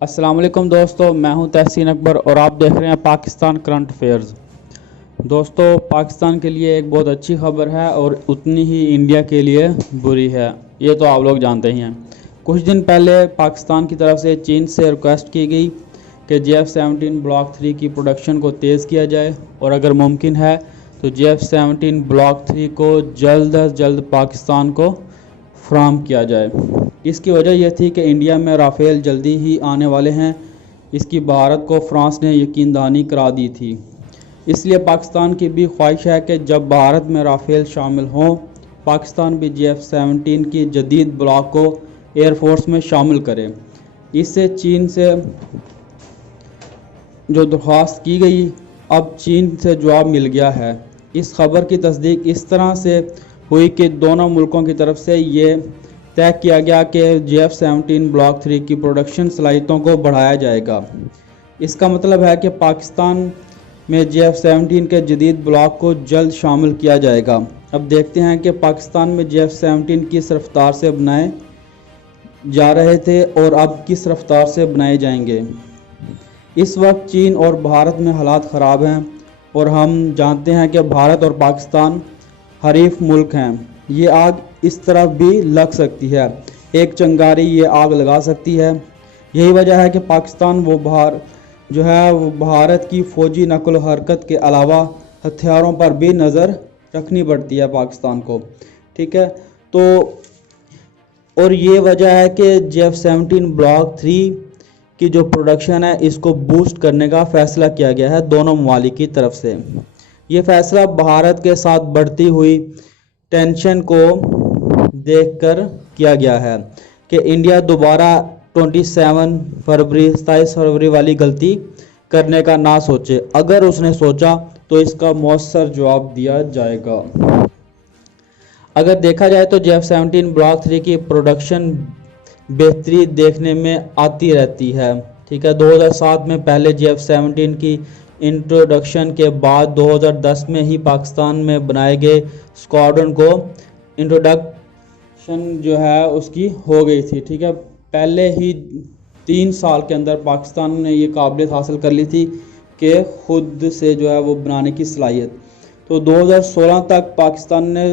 अस्सलाम वालेकुम दोस्तों, मैं हूं तहसीन अकबर और आप देख रहे हैं पाकिस्तान करंट अफेयर्स। दोस्तों, पाकिस्तान के लिए एक बहुत अच्छी खबर है और उतनी ही इंडिया के लिए बुरी है, ये तो आप लोग जानते ही हैं। कुछ दिन पहले पाकिस्तान की तरफ से चीन से रिक्वेस्ट की गई कि JF-17 ब्लॉक 3 की प्रोडक्शन को तेज़ किया जाए और अगर मुमकिन है तो JF-17 ब्लॉक 3 को जल्द अज जल्द पाकिस्तान को फराहम किया जाए। इसकी वजह यह थी कि इंडिया में राफेल जल्दी ही आने वाले हैं। इसकी भारत को फ्रांस ने यकीन दहानी करा दी थी। इसलिए पाकिस्तान की भी ख्वाहिश है कि जब भारत में राफेल शामिल हों, पाकिस्तान भी JF-17 की जदीद ब्लॉक को एयरफोर्स में शामिल करे। इससे चीन से जो दरख्वास्त की गई, अब चीन से जवाब मिल गया है। इस खबर की तस्दीक इस तरह से हुई कि दोनों मुल्कों की तरफ से ये तय किया गया कि JF-17 ब्लॉक 3 की प्रोडक्शन सलाहियतों को बढ़ाया जाएगा। इसका मतलब है कि पाकिस्तान में JF-17 के जदीद ब्लॉक को जल्द शामिल किया जाएगा। अब देखते हैं कि पाकिस्तान में JF-17 किस रफ्तार से बनाए जा रहे थे और अब किस रफ्तार से बनाए जाएंगे। इस वक्त चीन और भारत में हालात ख़राब हैं और हम जानते हैं कि भारत और पाकिस्तान हरीफ मुल्क हैं। ये आग इस तरफ भी लग सकती है, एक चिंगारी ये आग लगा सकती है। यही वजह है कि पाकिस्तान वो भारत की फ़ौजी नकल हरकत के अलावा हथियारों पर भी नज़र रखनी पड़ती है पाकिस्तान को। ठीक है, तो और ये वजह है कि JF-17 ब्लॉक 3 की जो प्रोडक्शन है इसको बूस्ट करने का फ़ैसला किया गया है दोनों ममालिक की तरफ से। ये फ़ैसला भारत के साथ बढ़ती हुई टेंशन को देखकर किया गया है कि इंडिया दोबारा 27 फरवरी वाली गलती करने का ना सोचे। अगर उसने सोचा तो इसका मौसर जवाब दिया जाएगा। अगर देखा जाए तो JF-17 ब्लॉक 3 की प्रोडक्शन बेहतरी देखने में आती रहती है। ठीक है, 2007 में पहले JF-17 की इंट्रोडक्शन के बाद 2010 में ही पाकिस्तान में बनाए गए स्क्वाड्रन को इंट्रोडक्शन जो है उसकी हो गई थी। ठीक है, पहले ही 3 साल के अंदर पाकिस्तान ने ये काबिलियत हासिल कर ली थी कि खुद से जो है वो बनाने की सलाहियत। तो 2016 तक पाकिस्तान ने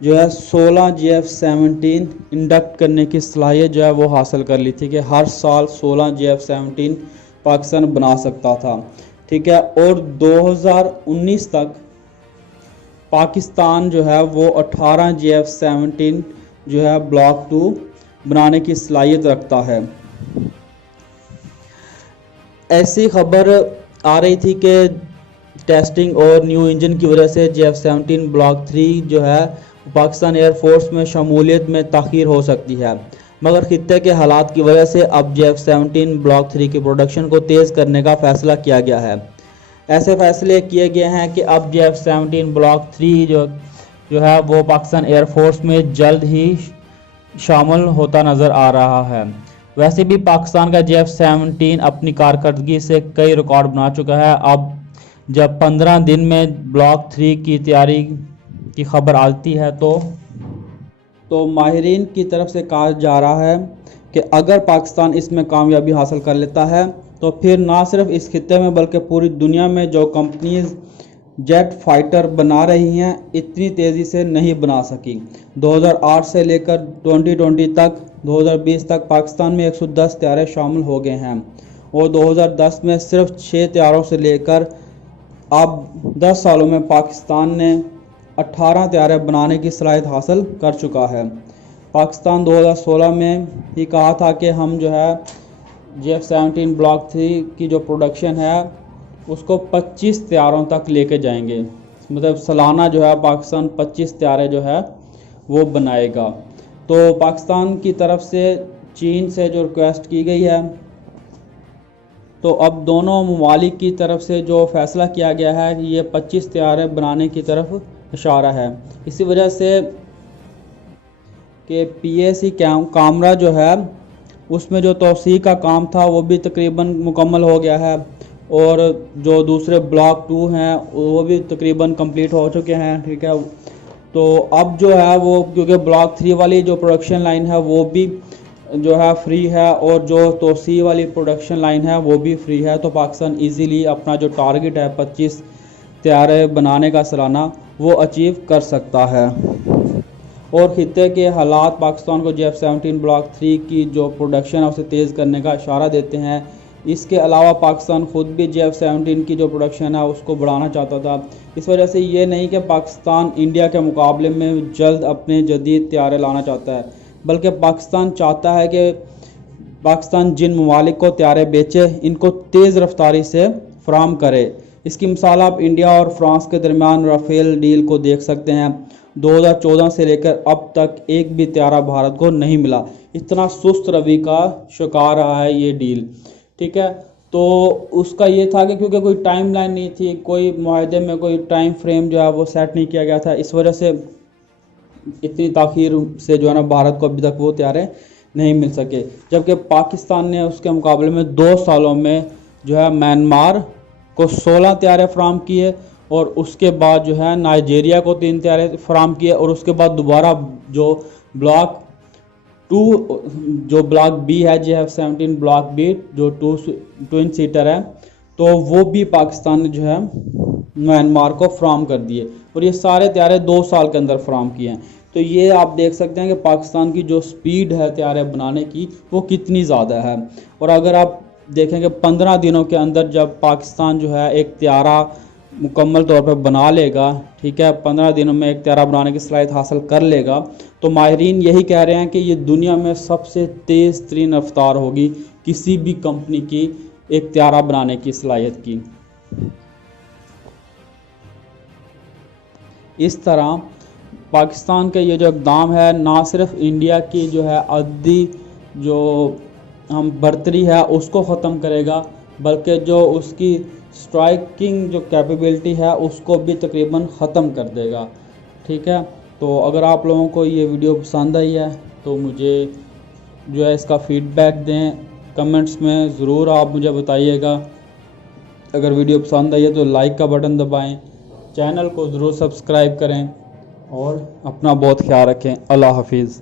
जो है 16 JF-17 इंडक्ट करने की सलाहियत जो है वो हासिल कर ली थी कि हर साल 16 JF-17 पाकिस्तान बना सकता था। ठीक है, और 2019 तक पाकिस्तान जो है वो 18 JF-17 जो है ब्लॉक 2 बनाने की सलाहियत रखता है। ऐसी खबर आ रही थी कि टेस्टिंग और न्यू इंजन की वजह से JF-17 ब्लॉक 3 जो है पाकिस्तान एयरफोर्स में शमूलियत में ताख़ीर हो सकती है, मगर खित्ते के हालात की वजह से अब JF-17 ब्लॉक 3 की प्रोडक्शन को तेज़ करने का फ़ैसला किया गया है। ऐसे फैसले किए गए हैं कि अब JF-17 ब्लॉक 3 जो है वो पाकिस्तान एयरफोर्स में जल्द ही शामिल होता नज़र आ रहा है। वैसे भी पाकिस्तान का JF-17 अपनी कारकर्दगी से कई रिकॉर्ड बना चुका है। अब जब 15 दिन में ब्लॉक 3 की तैयारी की खबर आती है तो माहिरीन की तरफ से कहा जा रहा है कि अगर पाकिस्तान इसमें कामयाबी हासिल कर लेता है तो फिर ना सिर्फ इस खित्ते में बल्कि पूरी दुनिया में जो कंपनीज जेट फाइटर बना रही हैं इतनी तेज़ी से नहीं बना सकी। 2008 से लेकर 2020 तक 2020 तक पाकिस्तान में 110 तैयारे शामिल हो गए हैं और 2010 में सिर्फ 6 तैयारों से लेकर अब 10 सालों में पाकिस्तान ने 18 तैयारे बनाने की सलाहियत हासिल कर चुका है। पाकिस्तान 2016 में ही कहा था कि हम जो है JF-17 ब्लॉक 3 की जो प्रोडक्शन है उसको 25 तैयारों तक लेके जाएंगे। मतलब सालाना जो है पाकिस्तान 25 तैयारे जो है वो बनाएगा। तो पाकिस्तान की तरफ से चीन से जो रिक्वेस्ट की गई है, तो अब दोनों ममालिक की तरफ से जो फ़ैसला किया गया है कि ये 25 तैयारे बनाने की तरफ इशारा है। इसी वजह से कि PAC कामरा जो है उसमें जो तौसीक़ का काम था वो भी तकरीबन मुकम्मल हो गया है और जो दूसरे ब्लॉक 2 हैं वो भी तकरीबन कंप्लीट हो चुके हैं। ठीक है, तो अब जो है वो क्योंकि ब्लॉक 3 वाली जो प्रोडक्शन लाइन है वो भी جو ہے فری ہے اور جو توسیع والی پروڈکشن لائن ہے وہ بھی فری ہے، تو پاکستان ایزیلی اپنا جو ٹارگٹ ہے 25 طیارے بنانے کا سالانہ وہ اچیو کر سکتا ہے۔ اور خطے کے حالات پاکستان کو JF-17 بلاک 3 کی جو پروڈکشن ہے اسے تیز کرنے کا اشارہ دیتے ہیں۔ اس کے علاوہ پاکستان خود بھی JF-17 کی جو پروڈکشن ہے اس کو بڑھانا چاہتا تھا۔ اس وجہ سے یہ نہیں کہ پاکستان انڈیا کے مقابلے میں جلد اپنے جدید طیارے لانا چاہتا ہے، بلکہ پاکستان چاہتا ہے کہ پاکستان جن ممالک کو طیارے بیچے ان کو تیز رفتاری سے فراہم کرے۔ اس کی مثال آپ انڈیا اور فرانس کے درمیان رافیل ڈیل کو دیکھ سکتے ہیں۔ 2014 سے لے کر اب تک ایک بھی طیارہ بھارت کو نہیں ملا۔ اتنا سست روی کا شکار رہا ہے یہ ڈیل، ٹھیک ہے۔ تو اس کا یہ تھا کہ کیونکہ کوئی ٹائم لائن نہیں تھی، کوئی معاہدے میں کوئی ٹائم فریم جو ہے وہ سیٹ نہیں کیا گیا تھا، اس وجہ سے اتنی تاخیر سے جو ہے نا بھارت کو ابھی تک وہ طیارے نہیں مل سکے۔ جبکہ پاکستان نے اس کے مقابلے میں 2 سالوں میں جو ہے میانمار کو 16 طیارے فراہم کیے، اور اس کے بعد جو ہے نائجیریا کو 3 طیارے فراہم کیے، اور اس کے بعد دوبارہ جو بلاک 2 جو بلاک بی ہے JF-17 بلاک بی جو 2 سیٹر ہے، تو وہ بھی پاکستان نے جو ہے میانمار کو فراہم کر دیے، اور یہ سارے طیارے 2 سال کے اندر فراہم کیے ہیں۔ تو یہ آپ دیکھ سکتے ہیں کہ پاکستان کی جو سپیڈ ہے طیارے بنانے کی وہ کتنی زیادہ ہے۔ اور اگر آپ دیکھیں کہ 15 دنوں کے اندر جب پاکستان جو ہے ایک طیارہ مکمل طور پہ بنا لے گا، ٹھیک ہے، 15 دنوں میں ایک طیارہ بنانے کی صلاحیت حاصل کر لے گا، تو ماہرین یہی کہہ رہے ہیں کہ یہ دنیا میں سب سے تیز ترین رفتار ہوگی کسی بھی کمپنی کی ایک طیارہ بنانے کی صلاحیت کی۔ اس طرح پاکستان کا یہ جو اقدام ہے نہ صرف انڈیا کی جو ہے عددی جو ہم برتری ہے اس کو ختم کرے گا، بلکہ جو اس کی سٹرائکنگ جو کیپیبلٹی ہے اس کو بھی تقریباً ختم کر دے گا، ٹھیک ہے۔ تو اگر آپ لوگوں کو یہ ویڈیو پسند آئی ہے تو مجھے جو ہے اس کا فیڈ بیک دیں، کمنٹس میں ضرور آپ مجھے بتائیے گا۔ اگر ویڈیو پسند آئی ہے تو لائک کا بٹن دبائیں، چینل کو ضرور سبسکرائب کریں، اور اپنا بہت خیال رکھیں۔ اللہ حافظ۔